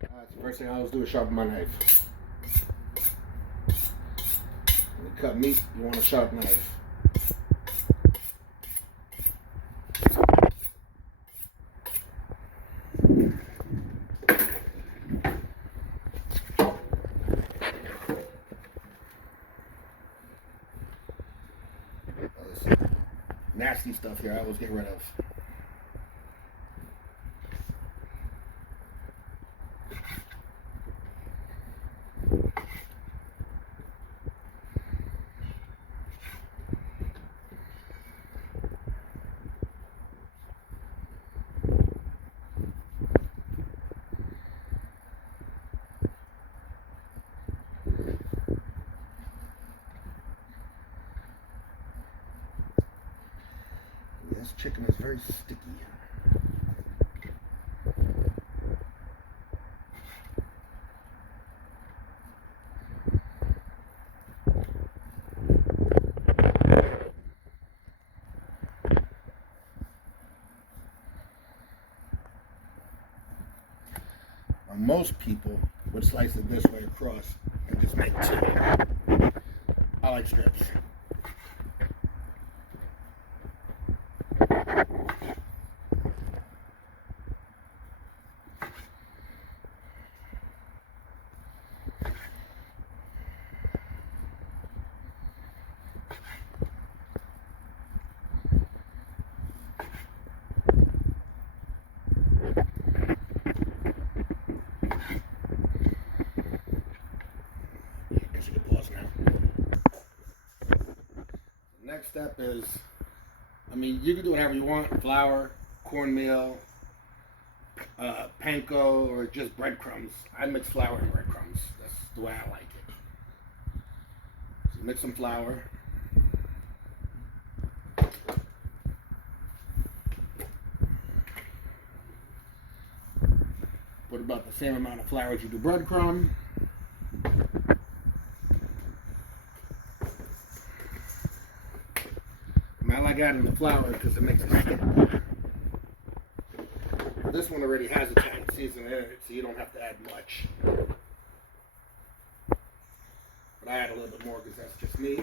Alright, so first thing I always do is sharpen my knife. When you cut meat, you want a sharp knife. Nasty stuff here I always get rid of. This chicken is very sticky. Now, most people would slice it this way across and just make two. I like strips. Next step is, you can do whatever you want, flour, cornmeal, panko, or just breadcrumbs. I mix flour and breadcrumbs. That's the way I like it. So mix some flour. Put about the same amount of flour as you do breadcrumb. I like adding the flour because it makes it stick. This one already has Italian seasoning in it, so you don't have to add much. But I add a little bit more because that's just me.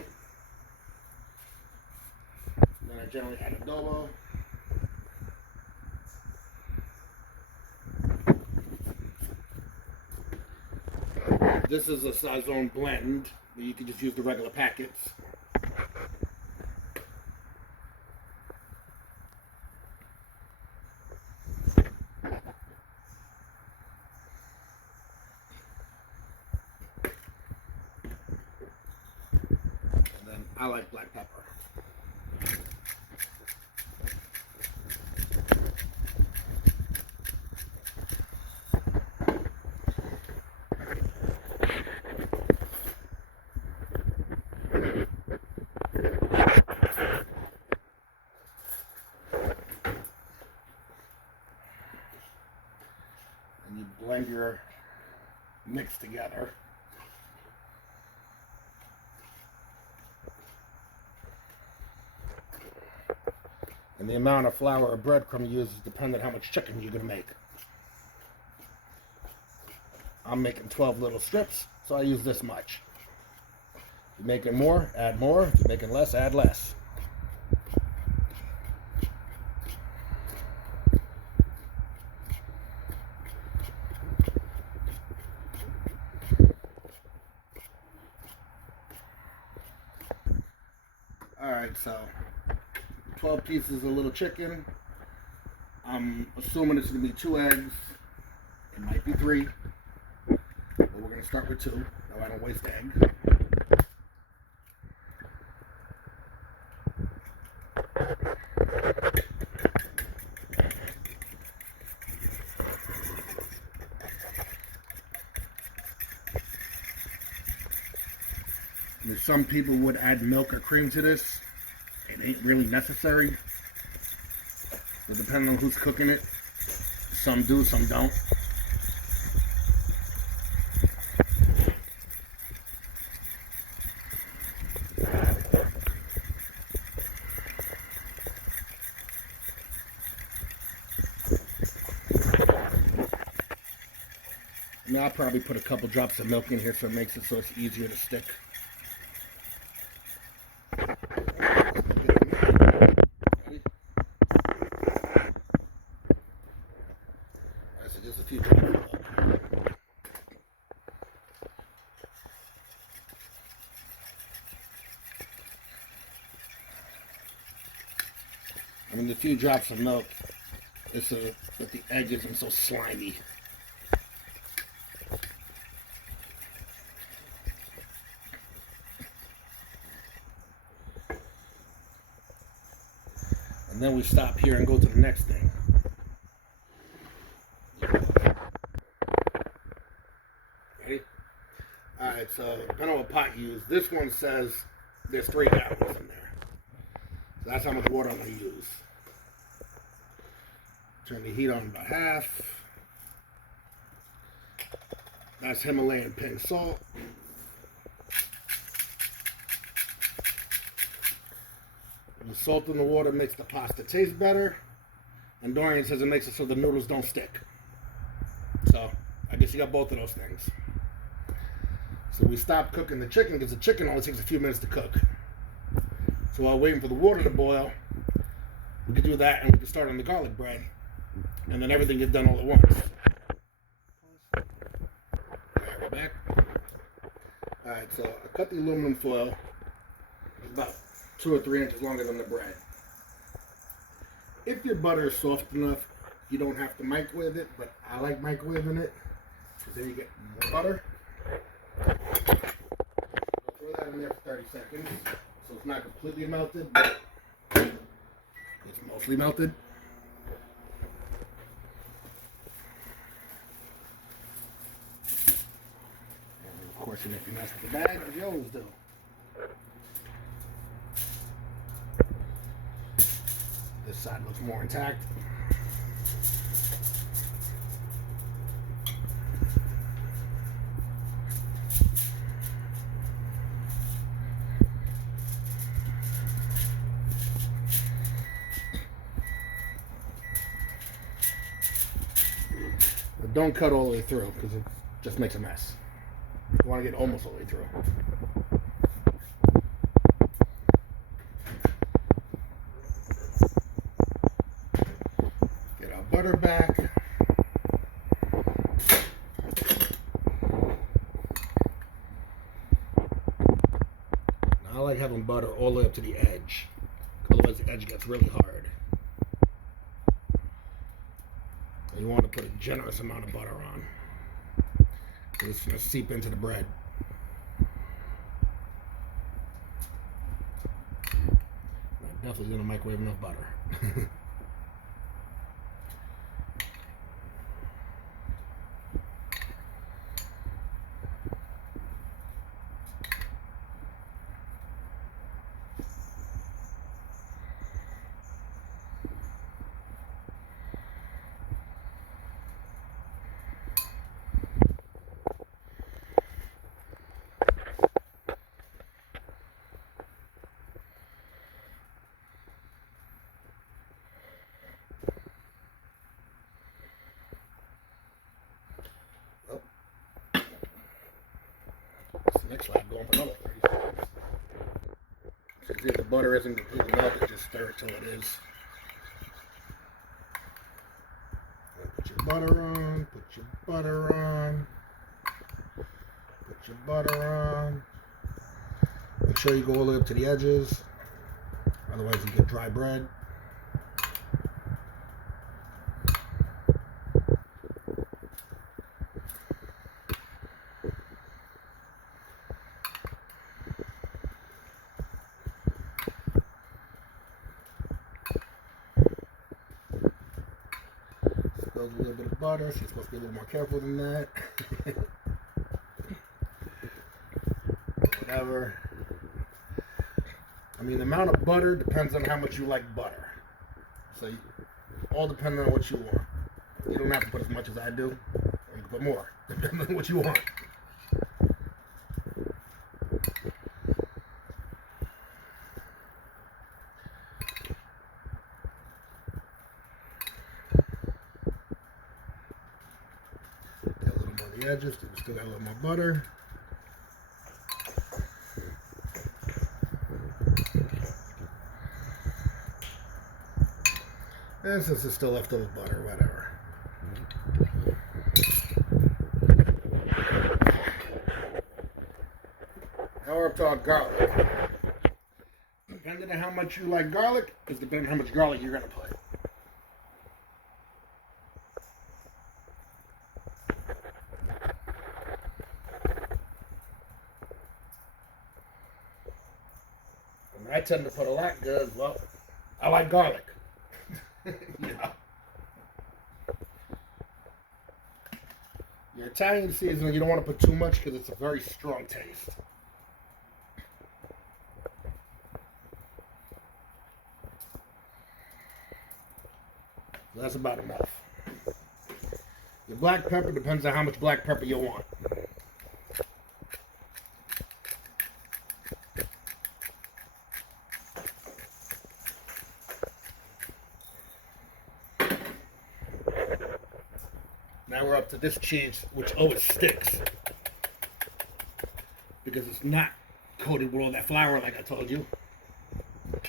Then I generally add adobo. This is a Sazon blend. You can just use the regular packets. I like black pepper. And you blend your mix together. And the amount of flour or breadcrumb you use is dependent on how much chicken you're going to make. I'm making 12 little strips, so I use this much. If you're making more, add more. If you're making less, add less. Alright, so 12 pieces of little chicken. I'm assuming it's going to be 2 eggs. It might be 3. But we're going to start with 2. No, I don't waste egg. And some people would add milk or cream to this. It ain't really necessary. But depending on who's cooking it, some do, some don't. Now I'll probably put a couple drops of milk in here so it makes it so it's easier to stick. Ready? Alright, so just a few drops of milk. I mean, the few drops of milk is so that the egg isn't so slimy. And then we stop here and go to the next thing. Ready? Alright, so depending on what pot you use, this one says there's 3 gallons in there. So that's how much water I'm going to use. Turn the heat on about half. That's Himalayan pink salt. The salt in the water makes the pasta taste better. And Dorian says it makes it so the noodles don't stick. So, I guess you got both of those things. So we stopped cooking the chicken because the chicken only takes a few minutes to cook. So while waiting for the water to boil, we could do that and we could start on the garlic bread. And then everything gets done all at once. Alright, we're back. Alright, so I cut the aluminum foil. It's about 2 or 3 inches longer than the bread. If your butter is soft enough, you don't have to microwave it, but I like microwaving it because then you get more butter. I'll throw that in there for 30 seconds so it's not completely melted, but it's mostly melted. And of course, if you mess with the bag, you always do. This side looks more intact. But don't cut all the way through because it just makes a mess. You want to get almost all the way through. Get our butter back. Now I like having butter all the way up to the edge. Otherwise the edge gets really hard. And you want to put a generous amount of butter on. It's going to seep into the bread. I definitely didn't microwave enough butter. Next slide, going for another 30 seconds. So see if the butter isn't completely melted, just stir it till it is. Put your butter on, put your butter on, put your butter on. Make sure you go all the way up to the edges, otherwise you get dry bread. Spills a little bit of butter, so you're supposed to be a little more careful than that. Whatever. I mean, the amount of butter depends on how much you like butter. So, all depending on what you want. You don't have to put as much as I do, or you can put more, depending on what you want. Get a little more the edges. We still got a little more butter. And since there's still leftover butter, whatever. Now we're up to our garlic. Depending on how much you like garlic, is depending on how much garlic you're gonna put. And I tend to put a lot because, well, I like garlic. Yeah. Your Italian seasoning, you don't want to put too much because it's a very strong taste. So that's about enough. Your black pepper depends on how much black pepper you want. Now we're up to this cheese, which always sticks because it's not coated with all that flour like I told you. So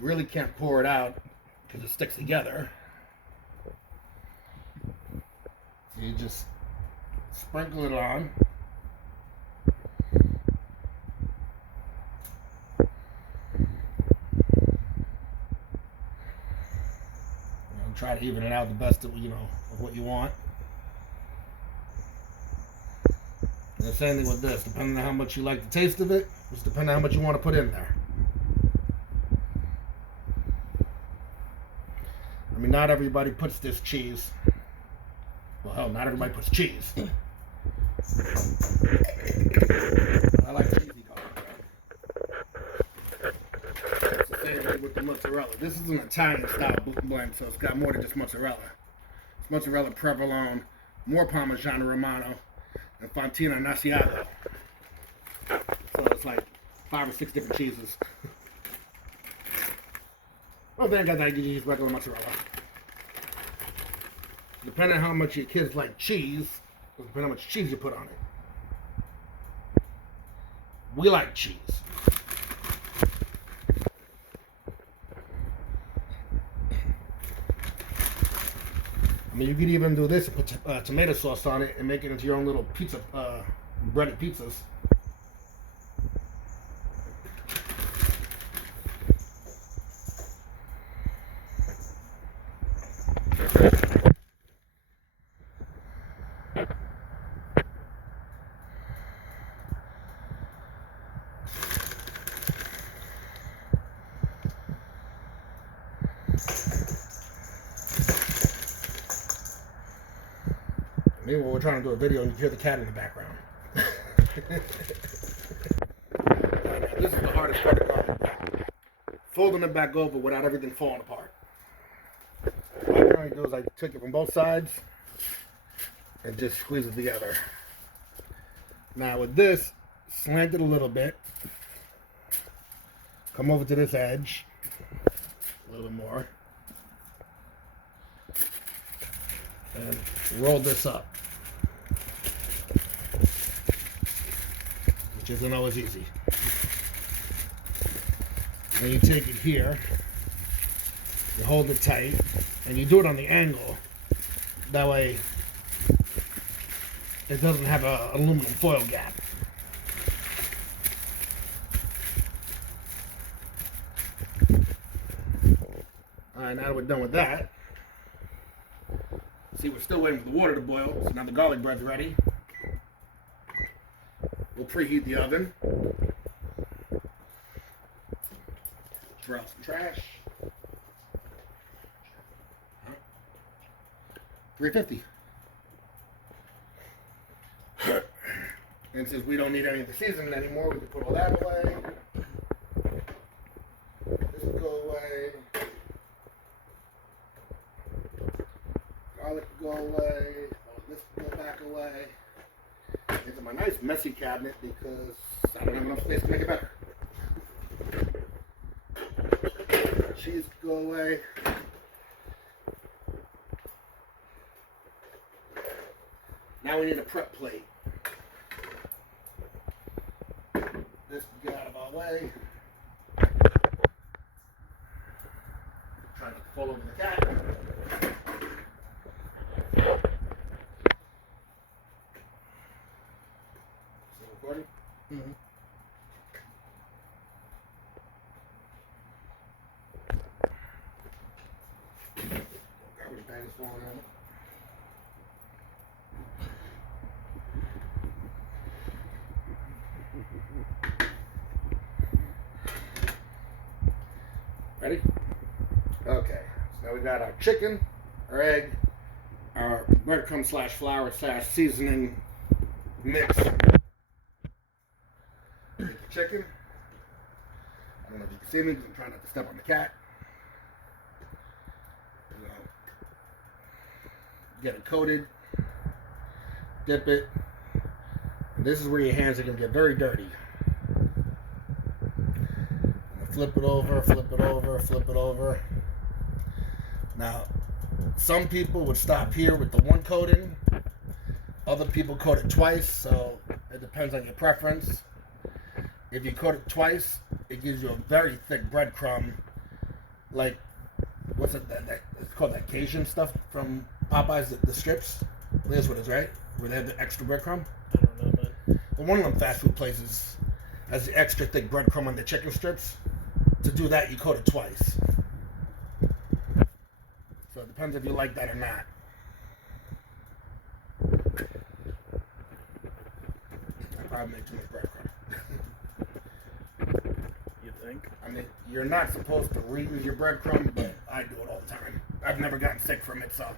you really can't pour it out because it sticks together. So you just sprinkle it on. Try to even it out the best of, of what you want. And the same thing with this, depending on how much you like the taste of it, just depending on how much you want to put in there. I mean, not everybody puts this cheese. Well, hell, not everybody puts cheese. I like cheesy garlic bread. It's the same thing with the mozzarella. This is an Italian style blend, so it's got more than just mozzarella. It's mozzarella provolone, more Parmigiano Romano, and Fontina Nasiago. So it's like 5 or 6 different cheeses. Well, then I got that, you use regular mozzarella. Depending on how much your kids like cheese, depending on how much cheese you put on it. We like cheese. I mean, you could even do this and put tomato sauce on it and make it into your own little pizza, breaded pizzas. Meanwhile, we're trying to do a video and you hear the cat in the background. This is the hardest part of garlic bread. Folding it back over without everything falling apart. What I'm trying to do is I take it from both sides and just squeeze it together. Now with this, slant it a little bit. Come over to this edge. A little bit more. And roll this up. Which isn't always easy. And you take it here, you hold it tight, and you do it on the angle. That way it doesn't have an aluminum foil gap. Alright, now that we're done with that, see, we're still waiting for the water to boil, so now the garlic bread's ready. We'll preheat the oven. Throw out some trash. 350. And since we don't need any of the seasoning anymore, we can put all that away. This will go away. Garlic will go away. All this will go back away. Into my nice messy cabinet because I don't have enough space to make it better. Cheese will go away. Now we need a prep plate. This can get out of our way. Trying to fall over the cat. Still recording? Mm-hmm. Garbage bag is falling out. Ready? Okay. So now we got our chicken, our egg, our breadcrumb / flour / seasoning mix. Take the chicken. I don't know if you can see me because I'm trying not to step on the cat. Get it coated. Dip it. This is where your hands are going to get very dirty. Flip it over, flip it over, flip it over. Now, some people would stop here with the one coating. Other people coat it twice, so it depends on your preference. If you coat it twice, it gives you a very thick breadcrumb. Like, what's it? It's called that Cajun stuff from Popeyes, the strips. That's what it is, right? Where they have the extra breadcrumb. I don't know, man. Well, one of them fast food places has the extra thick breadcrumb on the chicken strips. To do that, you coat it twice. So it depends if you like that or not. I probably make too much breadcrumb. You think? I mean, you're not supposed to reuse your breadcrumb, but I do it all the time. I've never gotten sick from it, so.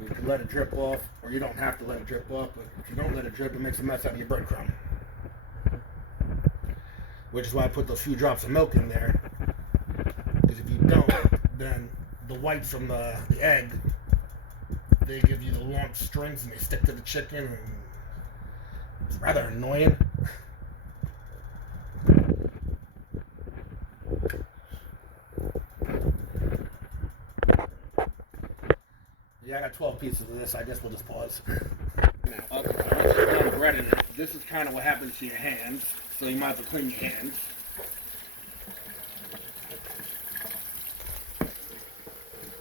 You can let it drip off, or you don't have to let it drip off, but if you don't let it drip, it makes a mess out of your breadcrumb. Which is why I put those few drops of milk in there. Because if you don't, then the whites from the egg, they give you the long strings and they stick to the chicken, and it's rather annoying. Yeah, I got 12 pieces of this. I guess we'll just pause. Now, okay, once you're done breading it, this is kind of what happens to your hands. So you might have to clean your hands.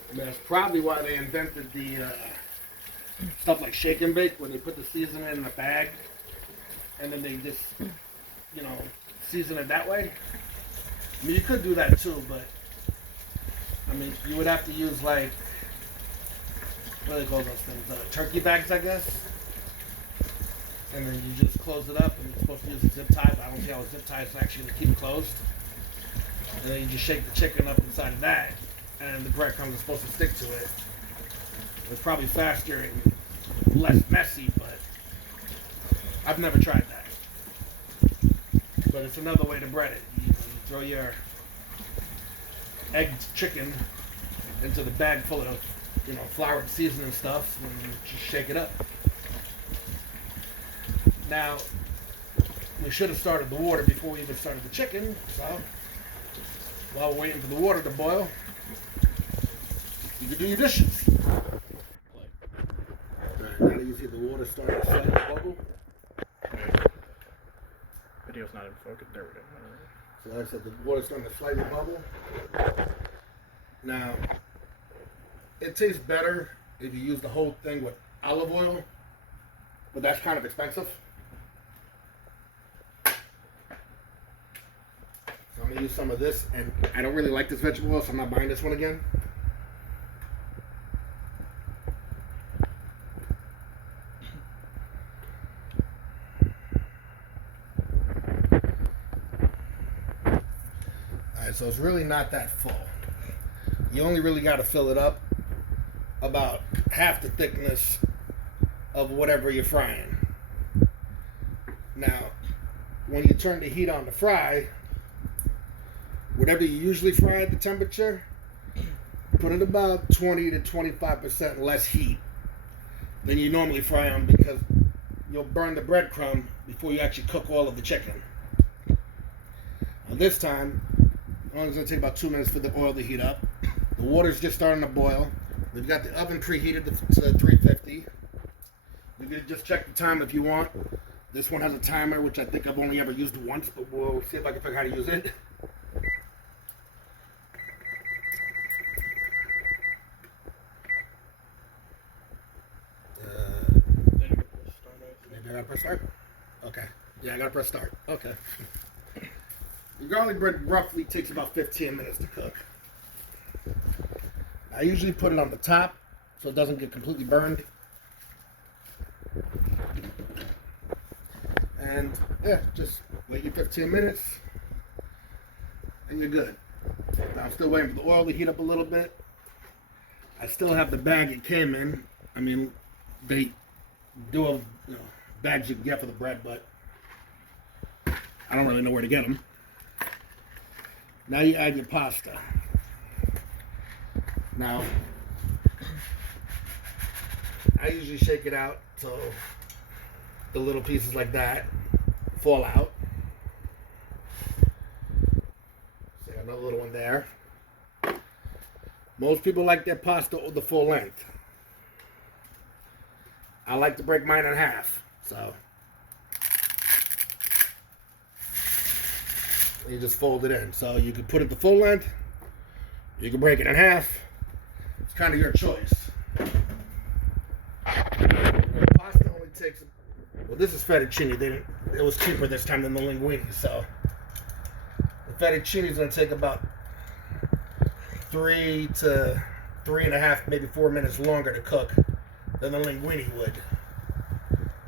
And that's probably why they invented the stuff like shake and bake, where they put the seasoning in a bag, and then they just, season it that way. I mean, you could do that too, but I mean, you would have to use like, what do they call those things? Turkey bags, I guess. And then you just close it up, and you're supposed to use a zip tie, but I don't see how a zip tie is actually to keep it closed. And then you just shake the chicken up inside of that, and the breadcrumbs are supposed to stick to it. It's probably faster and less messy, but I've never tried that. But it's another way to bread it. You throw your egg chicken into the bag full of flour and seasoning stuff, and just shake it up. Now, we should have started the water before we even started the chicken, so while we're waiting for the water to boil, you can do your dishes. Now that you see the water starting to slightly bubble. Video's not in focus. There we go. So like I said, the water's starting to slightly bubble. Now, it tastes better if you use the whole thing with olive oil, but that's kind of expensive. So I'm going to use some of this, and I don't really like this vegetable oil, so I'm not buying this one again. Alright, so it's really not that full. You only really got to fill it up about half the thickness of whatever you're frying. Now, when you turn the heat on to fry, whatever you usually fry at the temperature, put it about 20 to 25% less heat than you normally fry on, because you'll burn the breadcrumb before you actually cook all of the chicken. Now this time, Only it's gonna take about 2 minutes for the oil to heat up. The water's just starting to boil. We've got the oven preheated to 350. You can just check the time if you want. This one has a timer, which I think I've only ever used once, but we'll see if I can figure out how to use it. Maybe I gotta press start? Okay. Yeah, I gotta press start. Okay. The garlic bread roughly takes about 15 minutes to cook. I usually put it on the top so it doesn't get completely burned. And yeah, just wait your 15 minutes and you're good. Now I'm still waiting for the oil to heat up a little bit. I still have the bag it came in. I mean, they do have bags you can get for the bread, but I don't really know where to get them. Now you add your pasta. Now, I usually shake it out so the little pieces like that fall out. See, another little one there. Most people like their pasta the full length. I like to break mine in half, so you just fold it in. So you can put it the full length, you can break it in half. It's kind of your choice. Pasta only takes, well, this is fettuccine. It was cheaper this time than the linguine, so the fettuccine is going to take about 3 to 3.5, maybe 4 minutes longer to cook than the linguine would.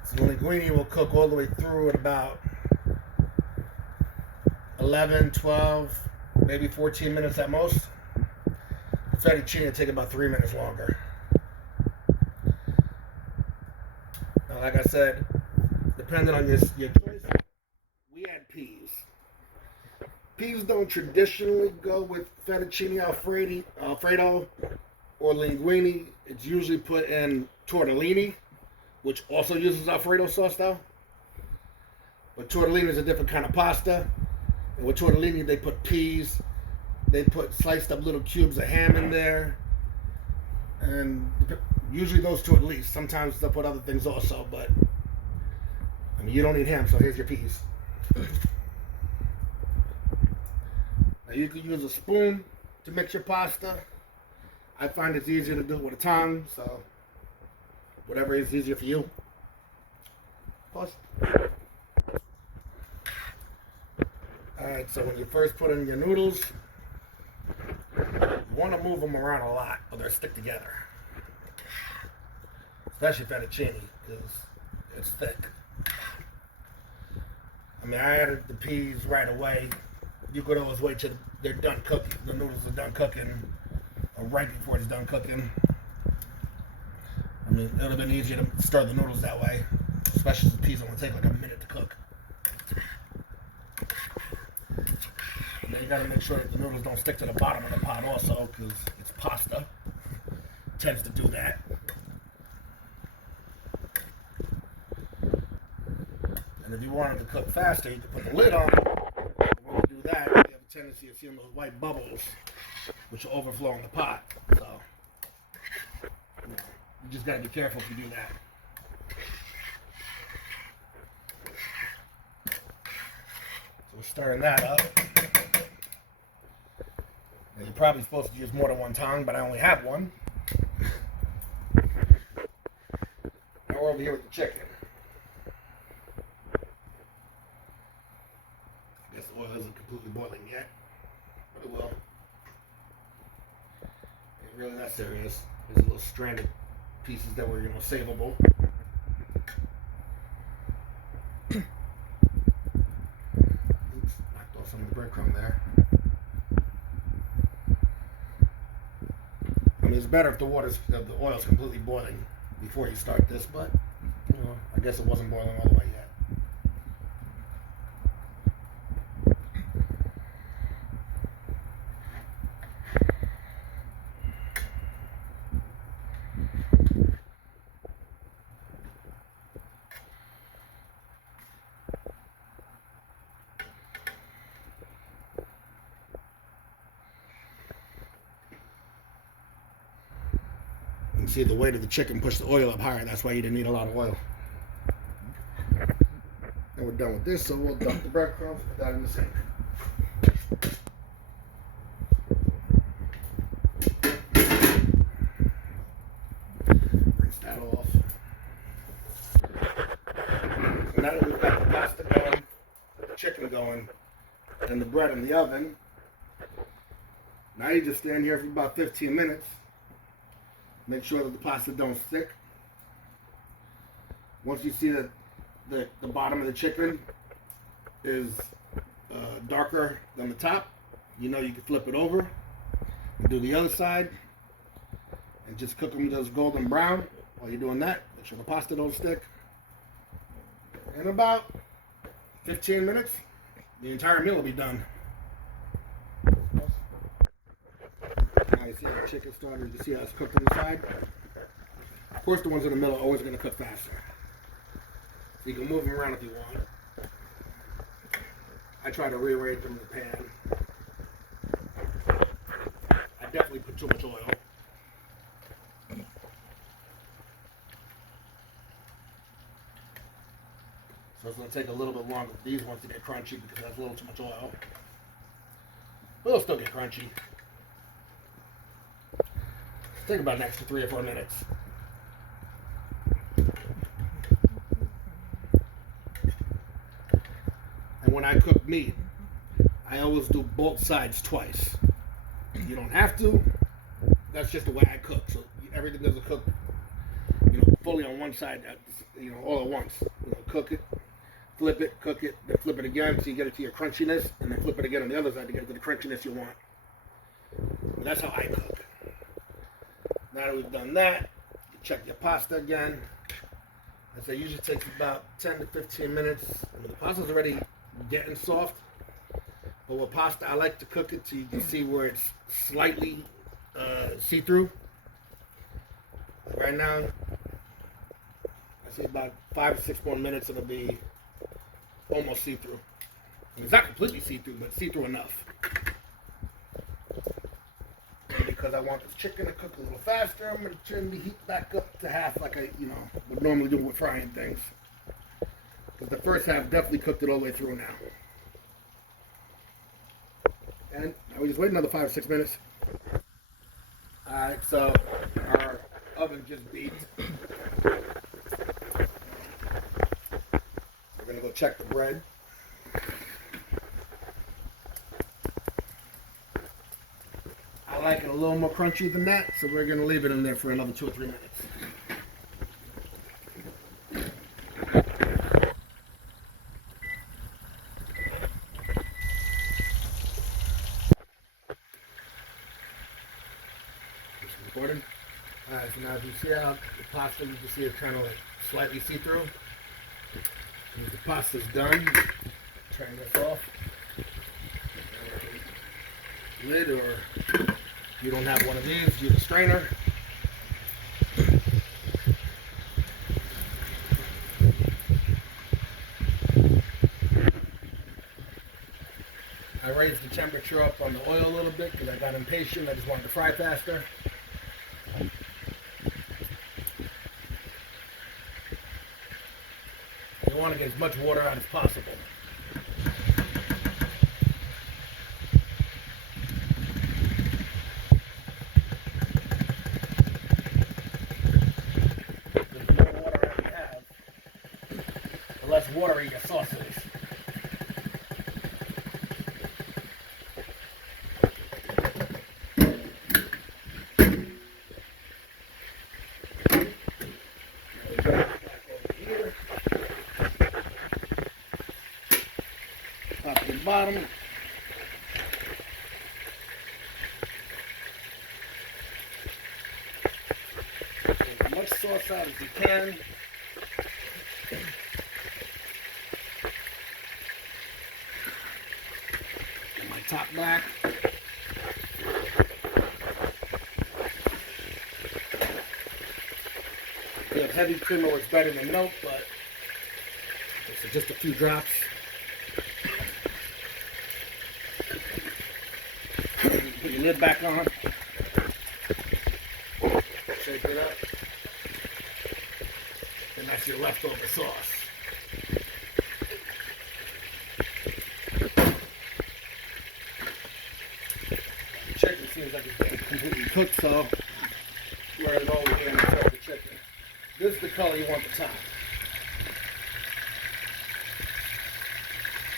So the linguine will cook all the way through at about 11, 12, maybe 14 minutes at most. The fettuccine will take about 3 minutes longer. Now, like I said, depending on your choice, we add peas. Peas don't traditionally go with fettuccine Alfredo or linguine. It's usually put in tortellini, which also uses Alfredo sauce though. But tortellini is a different kind of pasta. And with tortellini, they put peas. They put sliced up little cubes of ham in there. And usually those two at least. Sometimes they'll put other things also, but I mean, you don't need ham, so here's your peas. Now you can use a spoon to mix your pasta. I find it's easier to do it with a tongue, so whatever is easier for you. Pause. Alright, so when you first put in your noodles, you want to move them around a lot or they'll stick together. Especially fettuccine, because it's thick. I mean, I added the peas right away. You could always wait till they're done cooking. The noodles are done cooking, or right before it's done cooking. I mean, it would have been easier to stir the noodles that way, especially since the peas only take like a minute to cook. And then you gotta make sure that the noodles don't stick to the bottom of the pot also, because it's pasta. It tends to do that. And if you wanted to cook faster, you could put the lid on. When you do that, you have a tendency of seeing those white bubbles, which will overflow in the pot. So you just gotta be careful if you do that. So we're stirring that up. Now you're probably supposed to use more than one tongue, but I only have one. Now we're over here with the chicken. I guess the oil isn't completely boiling yet, but it will. Ain't really that serious. There's a little stranded pieces that were, savable. Oops, knocked off some of the breadcrumb there. I mean, it's better if the oil's completely boiling before you start this, but I guess it wasn't boiling all the way yet. See, the weight of the chicken pushed the oil up higher. That's why you didn't need a lot of oil. And we're done with this, so we'll dump the breadcrumbs, put that in the sink. Rinse that off. So now that we've got the pasta going, the chicken going, and the bread in the oven, now you just stand here for about 15 minutes. Make sure that the pasta don't stick. Once you see that the bottom of the chicken is darker than the top, you know you can flip it over and do the other side and just cook them just golden brown. While you're doing that, make sure the pasta don't stick. In about 15 minutes, the entire meal will be done. Now you see how the chicken started, you see how it's cooked on the side. Of course, the ones in the middle are always going to cook faster. So you can move them around if you want. I try to rearrange them in the pan. I definitely put too much oil. So it's going to take a little bit longer for these ones to get crunchy because that's a little too much oil. But it'll still get crunchy. Take about an extra 3 or 4 minutes. And when I cook meat, I always do both sides twice. You don't have to. That's just the way I cook. So everything doesn't cook, fully on one side, all at once. Cook it, flip it, cook it, then flip it again so you get it to your crunchiness, and then flip it again on the other side to get it to the crunchiness you want. But that's how I cook. Now that we've done that, you check your pasta again. As I usually takes about 10 to 15 minutes. And the pasta's already getting soft. But with pasta, I like to cook it so you can see where it's slightly see-through. Right now, I see about 5 to 6 more minutes and it'll be almost see-through. It's not completely see-through, but see-through enough. Because I want this chicken to cook a little faster, I'm going to turn the heat back up to half like I, would normally do with frying things. Because the first half definitely cooked it all the way through now. And now we just wait another 5 or 6 minutes. Alright, so our oven just beat. We're going to go check the bread. I like it a little more crunchy than that, so we're going to leave it in there for another 2 or 3 minutes. Recording? Alright, so now if you see how the pasta, you can see it's kind of like slightly see-through. Once the pasta's done, turn this off. Lid, or if you don't have one of these, use a strainer. I raised the temperature up on the oil a little bit because I got impatient. I just wanted to fry faster. You want to get as much water out as possible. Less watery your sauce is. Top to the bottom. Get as much sauce out as you can. Top back. If you have heavy creamer, it's better than milk, but it's just a few drops. Put your lid back on. Shake it up. That's your leftover sauce. The chicken seems like it's completely cooked, so we're going over here and insert the chicken. This is the color you want the top.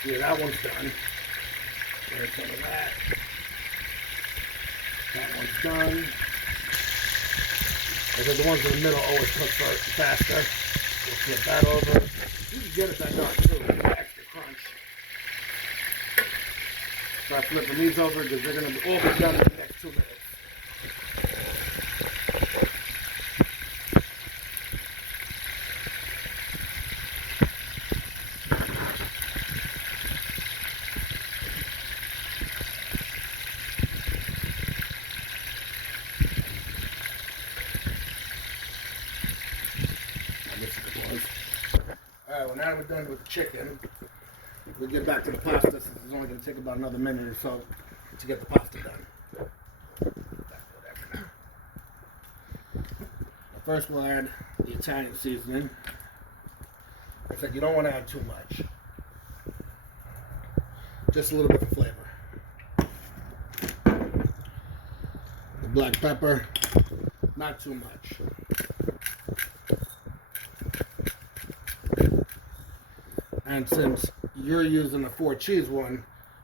Yeah, that one's done. There's some of that. That one's done. I said the ones in the middle always cook faster. We'll flip that over. You can get it that dark too. Extra crunch. Start flipping these over because they're going to all be done in the next 2 minutes. Alright, well now that we're done with the chicken, we'll get back to the pasta since it's only going to take about another minute or so to get the pasta done. First we'll add the Italian seasoning. I said you don't want to add too much. Just a little bit of flavor. The black pepper, not too much. And since you're using a 4-cheese one,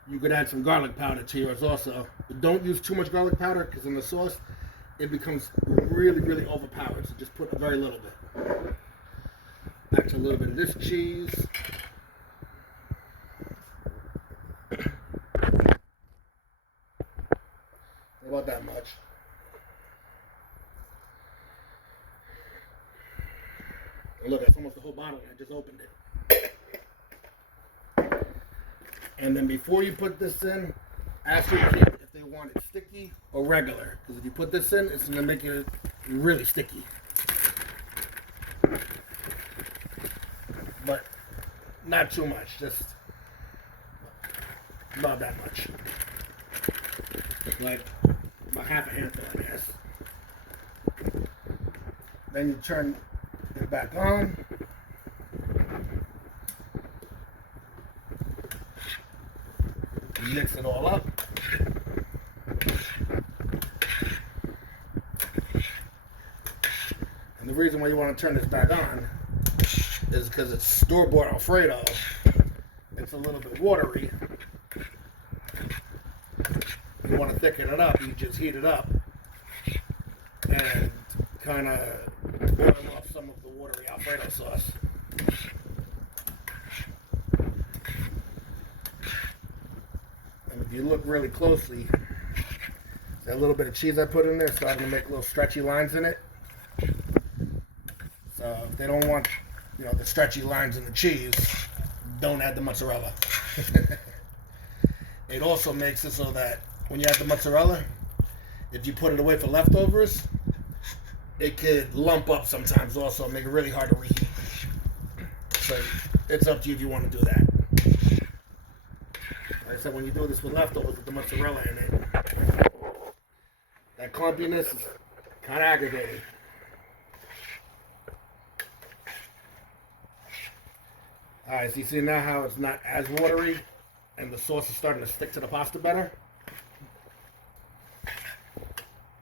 you could add some garlic powder to yours also. But don't use too much garlic powder because in the sauce, it becomes really, really overpowered. So just put a very little bit. Back to a little bit of this cheese. About that much. And look, that's almost the whole bottle. I just opened it. And then before you put this in, ask your kid if they want it sticky or regular. Because if you put this in, it's going to make it really sticky. But not too much, just about that much. Like about half a handful, I guess. Then you turn it back on. Mix it all up. And the reason why you want to turn this back on is because it's store-bought Alfredo. It's a little bit watery. You want to thicken it up, you just heat it up and kind of boil off some of the watery Alfredo sauce. If you look really closely, that little bit of cheese I put in there starting to make little stretchy lines in it. So if they don't want, the stretchy lines in the cheese, don't add the mozzarella. It also makes it so that when you add the mozzarella, if you put it away for leftovers, it could lump up sometimes also and make it really hard to reheat. So it's up to you if you want to do that. Like I said, when you do this with leftovers with the mozzarella in it, that clumpiness is kind of aggravating. Alright, so you see now how it's not as watery and the sauce is starting to stick to the pasta better?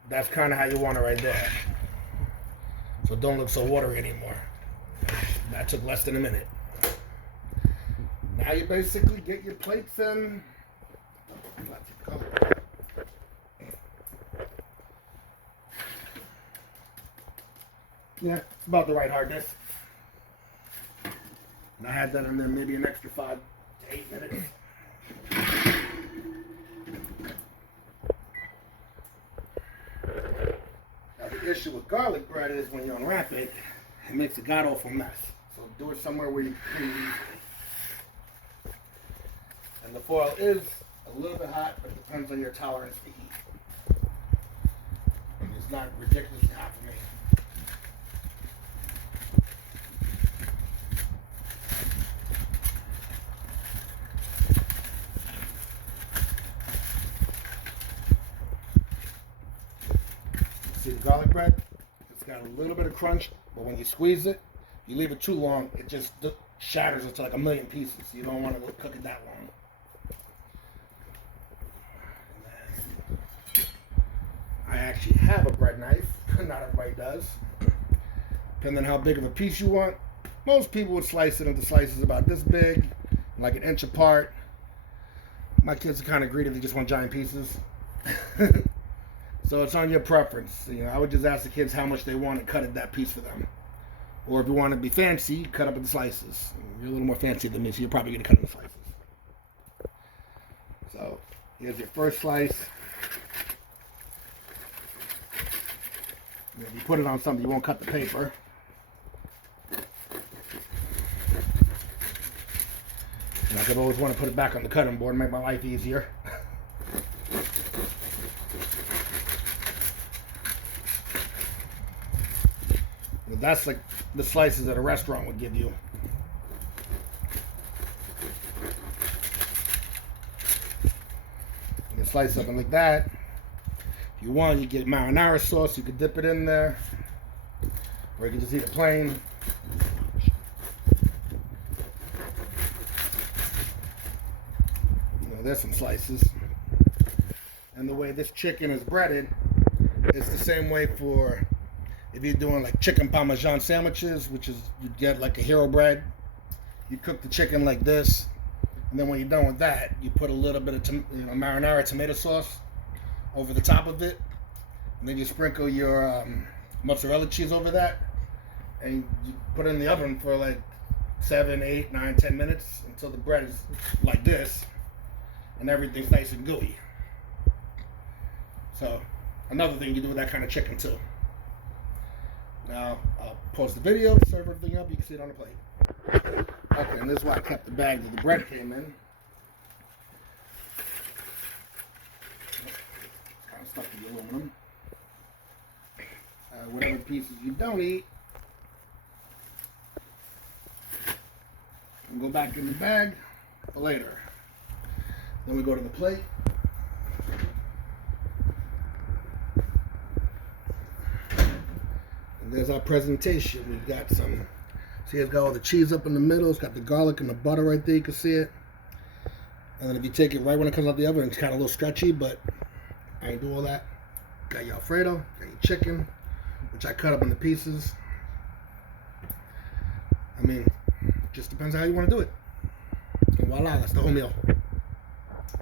That's kind of how you want it right there. So don't look so watery anymore. That took less than a minute. Now you basically get your plates in. Yeah, it's about the right hardness. And I had that in there maybe an extra 5 to 8 minutes. Now the issue with garlic bread is when you unwrap it, it makes a god-awful mess. So do it somewhere where you can clean easily. And the foil is a little bit hot, but it depends on your tolerance to heat. And it's not ridiculously hot for me. See the garlic bread? It's got a little bit of crunch, but when you squeeze it, You leave it too long, it just shatters into like a million pieces. You don't want to cook it that long. I actually have a bread knife. Not everybody does. Depending on how big of a piece you want. Most people would slice it into slices about this big, like an inch apart. My kids are kind of greedy; they just want giant pieces. So it's on your preference. You know, I would just ask the kids how much they want and cut it that piece for them. Or if you want to be fancy, cut up into slices. You're a little more fancy than me, so you're probably going to cut into slices. So here's your first slice. If you put it on something, you won't cut the paper. Like I've always wanted to put it back on the cutting board and make my life easier. That's like the slices that a restaurant would give you. You can slice something like that. If you want, you get marinara sauce. You could dip it in there, or you can just eat it plain. You know, there's some slices. And the way this chicken is breaded, it's the same way for if you're doing like chicken parmesan sandwiches, which is you get like a hero bread. You cook the chicken like this, and then when you're done with that, you put a little bit of marinara tomato sauce over the top of it, and then you sprinkle your mozzarella cheese over that, and you put it in the oven for like 7, 8, 9, 10 minutes until the bread is like this, and everything's nice and gooey. So another thing you can do with that kind of chicken too. Now, I'll post the video, serve everything up, you can see it on the plate. Okay, and this is why I kept the bag that the bread came in. Kind of stuck to the aluminum. Whatever pieces you don't eat, and go back in the bag for later. Then we go to the plate. There's our presentation. We've got some, see it's got all the cheese up in the middle. It's got the garlic and the butter right there. You can see it. And then if you take it right when it comes out the oven, it's kind of a little stretchy, but I ain't do all that. Got your Alfredo, got your chicken, which I cut up into pieces. I mean, just depends on how you want to do it. And voila, that's the whole meal.